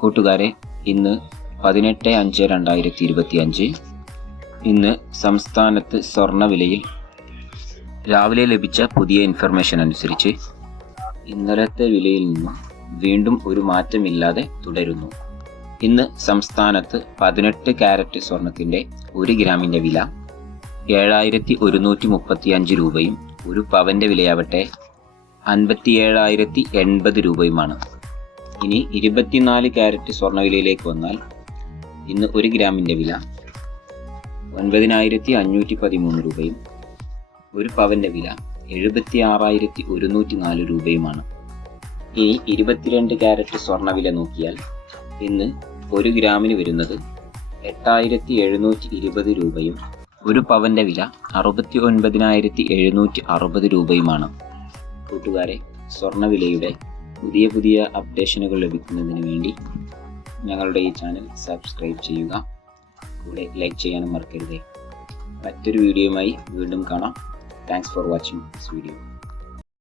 കൂട്ടുകാരെ, ഇന്ന് 18/5/2025. ഇന്ന് സംസ്ഥാനത്ത് സ്വർണ്ണവിലയിൽ രാവിലെ ലഭിച്ച പുതിയ ഇൻഫർമേഷൻ അനുസരിച്ച് ഇന്നലത്തെ വിലയിൽ നിന്നും വീണ്ടും ഒരു മാറ്റമില്ലാതെ തുടരുന്നു. ഇന്ന് സംസ്ഥാനത്ത് 18 കാരറ്റ് സ്വർണത്തിൻ്റെ 1 ഗ്രാമിൻ്റെ വില 7,135 രൂപയും 1 പവൻ്റെ വിലയാവട്ടെ 57,080 രൂപയുമാണ്. ഇനി 24 കാരറ്റ് സ്വർണ്ണവിലയിലേക്ക് വന്നാൽ ഇന്ന് 1 ഗ്രാമിൻ്റെ വില 9,513 രൂപയും 1 പവൻ്റെ വില 76,104 രൂപയുമാണ്. ഇനി 22 കാരറ്റ് സ്വർണ്ണവില നോക്കിയാൽ ഇന്ന് 1 ഗ്രാമിന് വരുന്നത് 8,720 രൂപയും 1 പവൻ്റെ വില 69,760 രൂപയുമാണ്. കൂട്ടുകാരെ, സ്വർണ്ണവിലയുടെ പുതിയ അപ്ഡേഷനുകൾ ലഭിക്കുന്നതിന് വേണ്ടി ഞങ്ങളുടെ ഈ ചാനൽ സബ്സ്ക്രൈബ് ചെയ്യുക. കൂടെ ലൈക്ക് ചെയ്യാനും മറക്കരുതേ. മറ്റൊരു വീഡിയോയുമായി വീണ്ടും കാണാം. Thanks for watching this video.